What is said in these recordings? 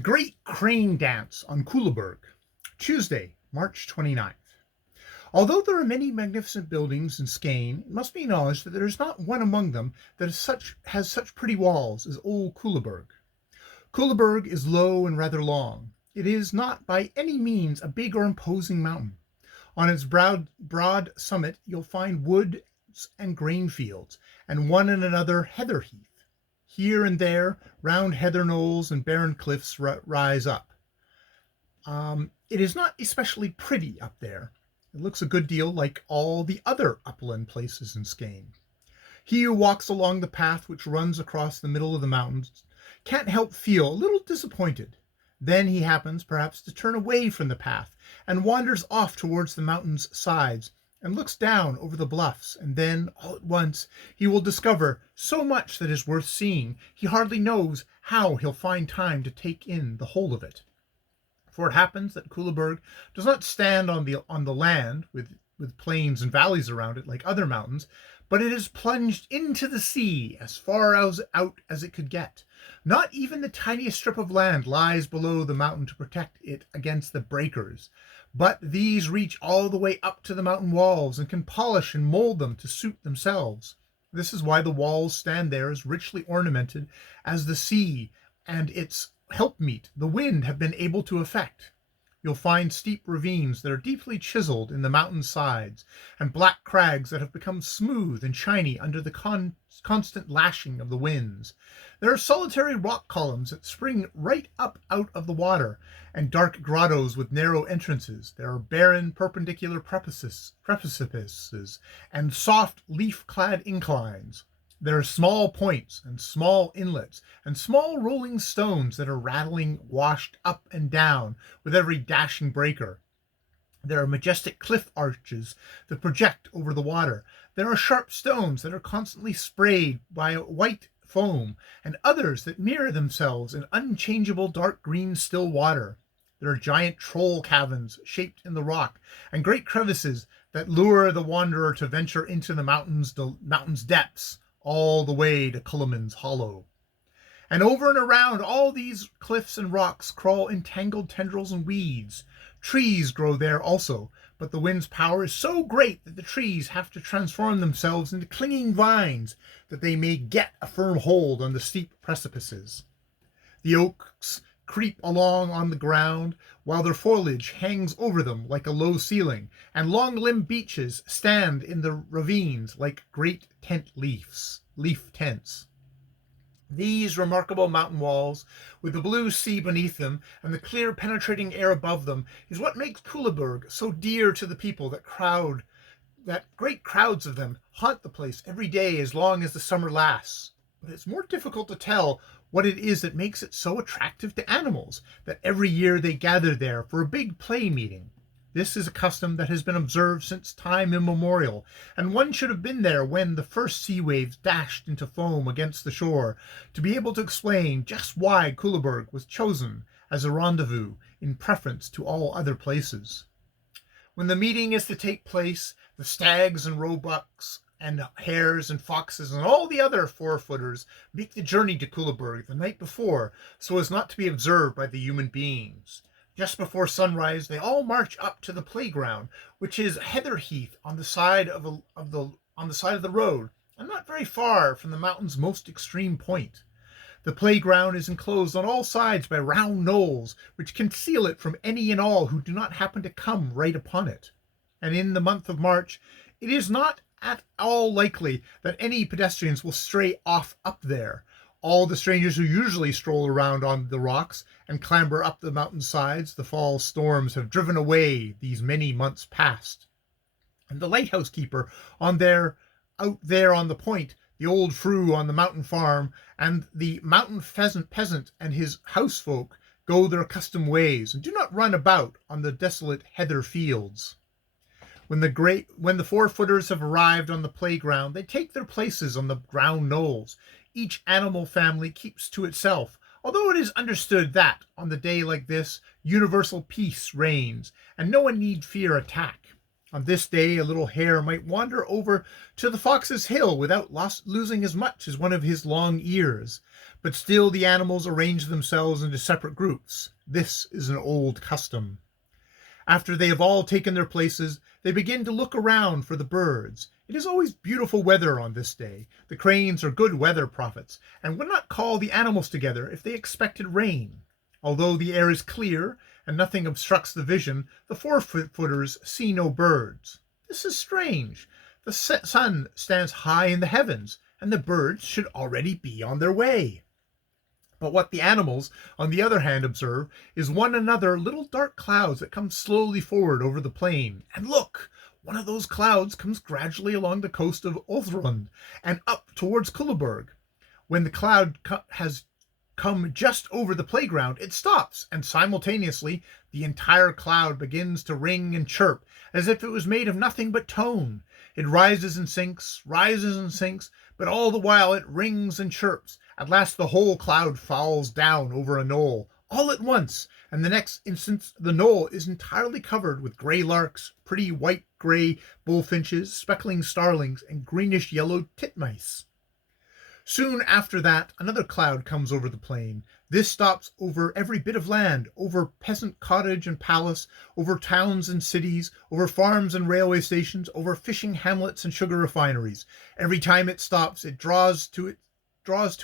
The Grt Crn Dance on Kllbrg, Tuesday, March 29th. Although there are many magnificent buildings in Skane, it must be acknowledged that there is not one among them that has such pretty walls as old Kllbrg. Kllbrg is low and rather long. It is not by any means a big or imposing mountain. On its broad summit you'll find woods and grain fields, and one and another heather heath. Here and there, round heather knolls and barren cliffs rise up. It is not especially pretty up there. It looks a good deal like all the other upland places in Skane. He who walks along the path which runs across the middle of the mountains can't help feel a little disappointed. Then he happens, perhaps, to turn away from the path and wanders off towards the mountain's sides and looks down over the bluffs, and then, all at once, he will discover so much that is worth seeing, he hardly knows how he'll find time to take in the whole of it. For it happens that Kllbrg does not stand on the land with plains and valleys around it like other mountains, but it is plunged into the sea as far out as it could get. Not even the tiniest strip of land lies below the mountain to protect it against the breakers, but these reach all the way up to the mountain walls and can polish and mold them to suit themselves. This is why the walls stand there as richly ornamented as the sea and its helpmeet, the wind, have been able to effect. You'll find steep ravines that are deeply chiseled in the mountain sides, and black crags that have become smooth and shiny under the constant lashing of the winds. There are solitary rock columns that spring right up out of the water, and dark grottos with narrow entrances. There are barren perpendicular precipices and soft leaf-clad inclines. There are small points and small inlets and small rolling stones that are rattling, washed up and down with every dashing breaker. There are majestic cliff arches that project over the water. There are sharp stones that are constantly sprayed by a white foam, and others that mirror themselves in unchangeable dark green still water. There are giant troll caverns shaped in the rock, and great crevices that lure the wanderer to venture into the mountain's depths, all the way to Culliman's Hollow. And over and around all these cliffs and rocks crawl entangled tendrils and weeds. Trees grow there also, but the wind's power is so great that the trees have to transform themselves into clinging vines that they may get a firm hold on the steep precipices. The oaks creep along on the ground, while their foliage hangs over them like a low ceiling, and long-limbed beeches stand in the ravines like great leaf tents. These remarkable mountain walls, with the blue sea beneath them and the clear penetrating air above them, is what makes Kllbrg so dear to the people that great crowds of them haunt the place every day as long as the summer lasts. But it's more difficult to tell what it is that makes it so attractive to animals, that every year they gather there for a big play meeting. This is a custom that has been observed since time immemorial, and one should have been there when the first sea waves dashed into foam against the shore to be able to explain just why Kllbrg was chosen as a rendezvous in preference to all other places. When the meeting is to take place, the stags and roebucks and hares and foxes and all the other four-footers make the journey to Kllbrg the night before so as not to be observed by the human beings. Just before sunrise, they all march up to the playground, which is heather heath on the side of the road, and not very far from the mountain's most extreme point. The playground is enclosed on all sides by round knolls, which conceal it from any and all who do not happen to come right upon it. And in the month of March, it is not at all likely that any pedestrians will stray off up there. All the strangers who usually stroll around on the rocks and clamber up the mountain sides, the fall storms have driven away these many months past. And the lighthouse keeper out there on the point, the old Frew on the mountain farm, and the mountain peasant and his housefolk go their accustomed ways and do not run about on the desolate heather fields. When the four-footers have arrived on the playground, they take their places on the ground knolls. Each animal family keeps to itself, although it is understood that, on the day like this, universal peace reigns, and no one need fear attack. On this day, a little hare might wander over to the fox's hill without losing as much as one of his long ears, but still the animals arrange themselves into separate groups. This is an old custom. After they have all taken their places, they begin to look around for the birds. It is always beautiful weather on this day. The cranes are good weather prophets, and would not call the animals together if they expected rain. Although the air is clear and nothing obstructs the vision, the four-footers see no birds. This is strange. The sun stands high in the heavens, and the birds should already be on their way. But what the animals, on the other hand, observe is one another little dark clouds that come slowly forward over the plain. And look! One of those clouds comes gradually along the coast of Wndrfl and up towards Kllbrg. When the cloud has come just over the playground, it stops, and simultaneously the entire cloud begins to ring and chirp, as if it was made of nothing but tone. It rises and sinks, but all the while it rings and chirps. At last the whole cloud falls down over a knoll, all at once, and the next instant the knoll is entirely covered with grey larks, pretty white-grey bullfinches, speckling starlings, and greenish-yellow titmice. Soon after that, another cloud comes over the plain. This stops over every bit of land, over peasant cottage and palace, over towns and cities, over farms and railway stations, over fishing hamlets and sugar refineries. Every time it stops, it draws to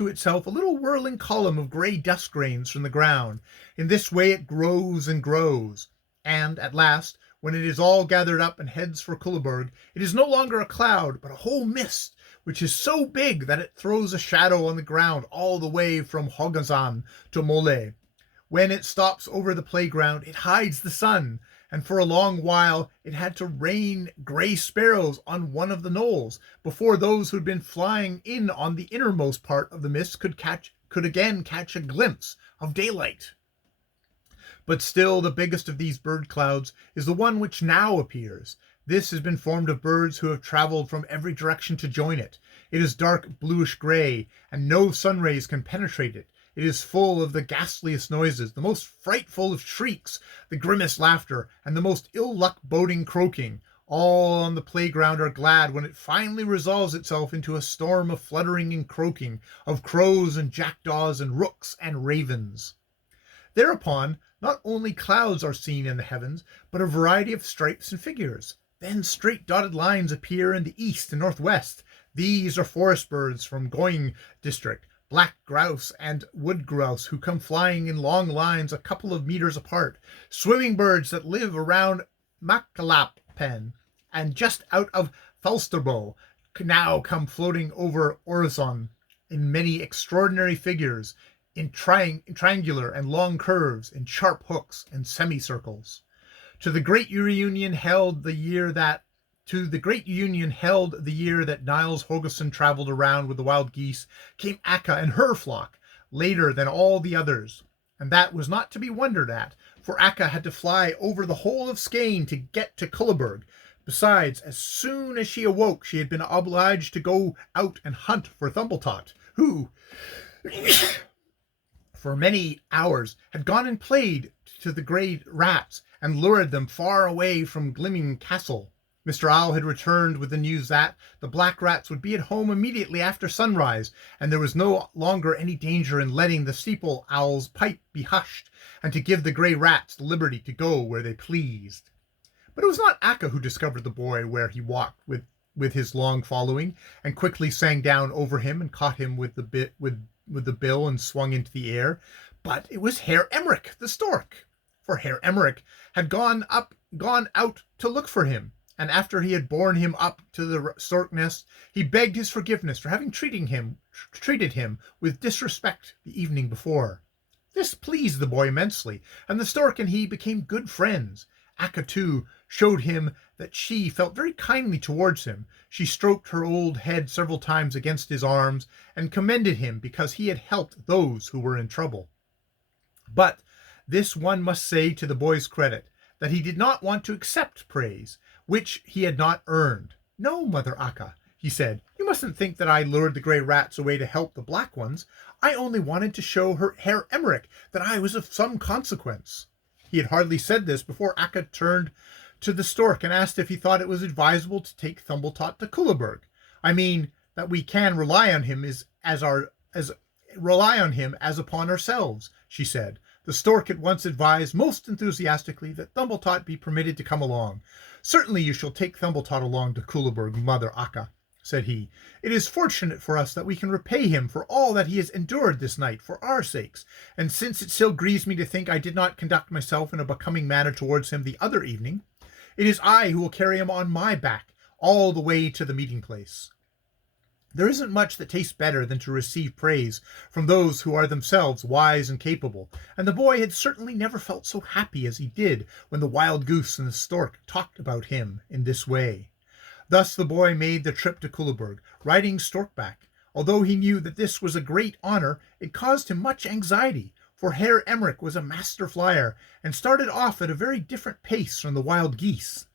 itself a little whirling column of grey dust grains from the ground. In this way it grows and grows, and at last, when it is all gathered up and heads for Kllbrg, it is no longer a cloud, but a whole mist, which is so big that it throws a shadow on the ground all the way from Hogazan to Mole. When it stops over the playground, it hides the sun, and for a long while it had to rain grey sparrows on one of the knolls before those who had been flying in on the innermost part of the mist could again catch a glimpse of daylight. But still the biggest of these bird clouds is the one which now appears. This has been formed of birds who have travelled from every direction to join it. It is dark bluish-grey, and no sun rays can penetrate it. It is full of the ghastliest noises, the most frightful of shrieks, the grimmest laughter, and the most ill-luck boding croaking. All on the playground are glad when it finally resolves itself into a storm of fluttering and croaking, of crows and jackdaws and rooks and ravens. Thereupon, not only clouds are seen in the heavens, but a variety of stripes and figures. Then straight dotted lines appear in the east and northwest. These are forest birds from Going district, black grouse and wood grouse who come flying in long lines a couple of meters apart, swimming birds that live around Kllbrg and just out of Falsterbo now come floating over Øresund in many extraordinary figures, in triangular and long curves, in sharp hooks and semicircles. To the great reunion held the year that Niels Holgersson travelled around with the wild geese, came Akka and her flock, later than all the others. And that was not to be wondered at, for Akka had to fly over the whole of Skane to get to Kllbrg. Besides, as soon as she awoke, she had been obliged to go out and hunt for Thumbletot, who, for many hours, had gone and played to the grey rats, and lured them far away from Glimming Castle. Mr. Owl had returned with the news that the black rats would be at home immediately after sunrise, and there was no longer any danger in letting the steeple owl's pipe be hushed, and to give the grey rats the liberty to go where they pleased. But it was not Akka who discovered the boy where he walked with his long following, and quickly sang down over him and caught him with the bill and swung into the air, but it was Herr Emmerich the stork. For Herr Emmerich had gone out to look for him, and after he had borne him up to the stork nest, he begged his forgiveness for having treated him with disrespect the evening before. This pleased the boy immensely, and the stork and he became good friends. Akka, too, showed him that she felt very kindly towards him. She stroked her old head several times against his arms, and commended him because he had helped those who were in trouble. But this one must say to the boy's credit, that he did not want to accept praise, which he had not earned. "No, Mother Akka," he said, "you mustn't think that I lured the grey rats away to help the black ones. I only wanted to show Herr Emmerich that I was of some consequence." He had hardly said this before Akka turned to the stork and asked if he thought it was advisable to take Thumbletot to Kllbrg. I mean, that we can rely on him as upon ourselves, she said. The stork at once advised most enthusiastically that Thumbletot be permitted to come along. Certainly you shall take Thumbletot along to Kllbrg, Mother Akka, said he. It is fortunate for us that we can repay him for all that he has endured this night for our sakes, and since it still grieves me to think I did not conduct myself in a becoming manner towards him the other evening, it is I who will carry him on my back all the way to the meeting place. There isn't much that tastes better than to receive praise from those who are themselves wise and capable, and the boy had certainly never felt so happy as he did when the wild goose and the stork talked about him in this way. Thus the boy made the trip to Kllbrg, riding storkback. Although he knew that this was a great honor, it caused him much anxiety, for Herr Emmerich was a master flyer, and started off at a very different pace from the wild geese.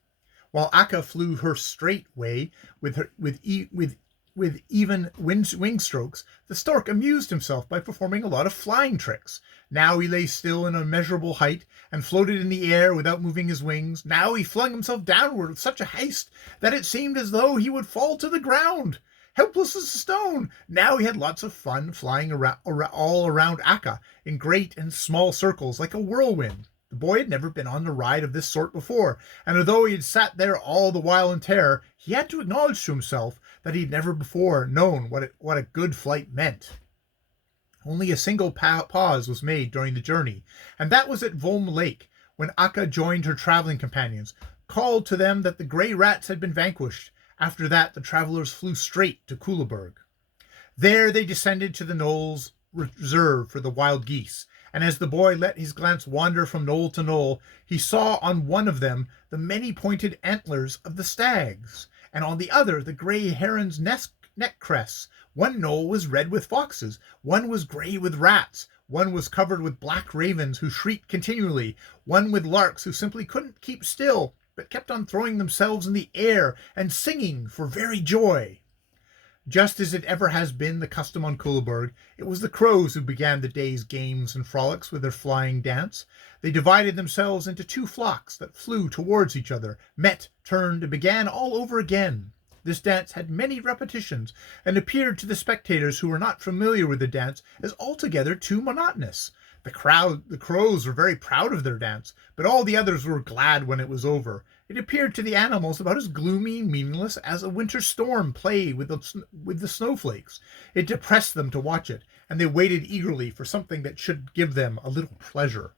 While Akka flew her straight way with even wing strokes, the stork amused himself by performing a lot of flying tricks. Now he lay still in a measurable height and floated in the air without moving his wings. Now he flung himself downward with such a haste that it seemed as though he would fall to the ground, helpless as a stone. Now he had lots of fun flying all around Akka in great and small circles like a whirlwind. The boy had never been on a ride of this sort before, and although he had sat there all the while in terror, he had to acknowledge to himself that he had never before known what a good flight meant. Only a single pause was made during the journey, and that was at Volm Lake, when Akka joined her traveling companions, called to them that the grey rats had been vanquished. After that, the travelers flew straight to Kllbrg. There they descended to the knolls reserved for the wild geese, and as the boy let his glance wander from knoll to knoll, he saw on one of them the many-pointed antlers of the stags, and on the other the grey heron's neck crests. One knoll was red with foxes, one was grey with rats, one was covered with black ravens who shrieked continually, one with larks who simply couldn't keep still, but kept on throwing themselves in the air and singing for very joy. Just as it ever has been the custom on Kllbrg, it was the crows who began the day's games and frolics with their flying dance. They divided themselves into two flocks that flew towards each other, met, turned, and began all over again. This dance had many repetitions, and appeared to the spectators who were not familiar with the dance as altogether too monotonous. The crows were very proud of their dance, but all the others were glad when it was over. It appeared to the animals about as gloomy and meaningless as a winter storm play with the snowflakes. It depressed them to watch it, and they waited eagerly for something that should give them a little pleasure.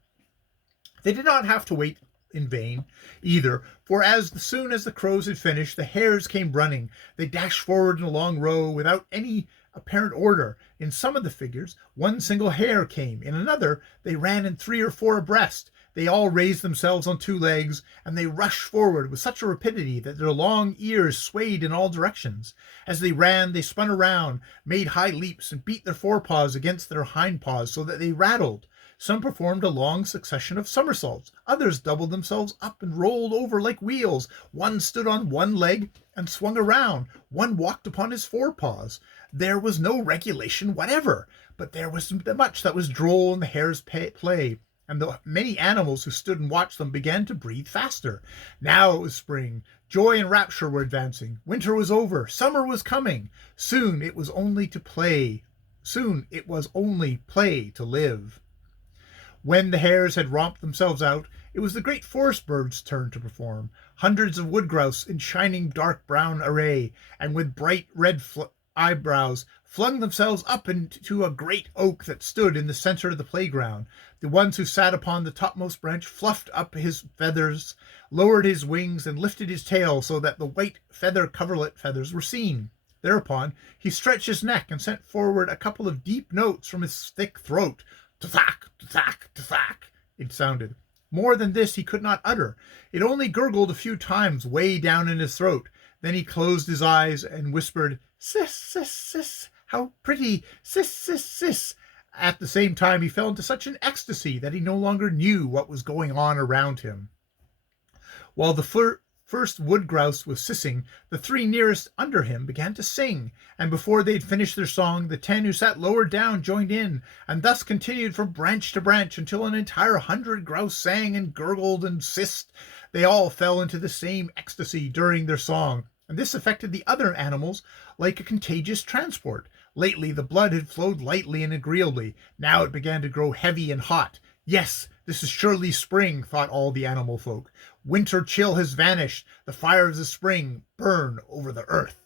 They did not have to wait in vain, either, for as soon as the crows had finished, the hares came running. They dashed forward in a long row without any apparent order. In some of the figures, one single hare came. In another, they ran in 3 or 4 abreast. They all raised themselves on 2 legs, and they rushed forward with such a rapidity that their long ears swayed in all directions. As they ran, they spun around, made high leaps, and beat their forepaws against their hind paws so that they rattled. Some performed a long succession of somersaults. Others doubled themselves up and rolled over like wheels. One stood on one leg and swung around. One walked upon his forepaws. There was no regulation whatever, but there was much that was droll in the hare's play, and the many animals who stood and watched them began to breathe faster. Now it was spring. Joy and rapture were advancing. Winter was over. Summer was coming. Soon it was only play to live. When the hares had romped themselves out, it was the great forest birds' turn to perform. Hundreds of wood grouse in shining dark brown array, and with bright red eyebrows, flung themselves up into a great oak that stood in the center of the playground. The ones who sat upon the topmost branch fluffed up his feathers, lowered his wings, and lifted his tail so that the white coverlet feathers were seen. Thereupon he stretched his neck and sent forward a couple of deep notes from his thick throat. "Tthak, tthak, tthak," it sounded. More than this he could not utter. It only gurgled a few times way down in his throat. Then he closed his eyes and whispered, "Sis, sis, sis, how pretty, sis, sis, sis." At the same time he fell into such an ecstasy that he no longer knew what was going on around him. While the First wood grouse was sissing, the 3 nearest under him began to sing, and before they'd finished their song, the 10 who sat lower down joined in, and thus continued from branch to branch until an entire 100 grouse sang and gurgled and sissed. They all fell into the same ecstasy during their song, and this affected the other animals like a contagious transport. Lately the blood had flowed lightly and agreeably. Now it began to grow heavy and hot. Yes, this is surely spring, thought all the animal folk. Winter chill has vanished. The fires of spring burn over the earth.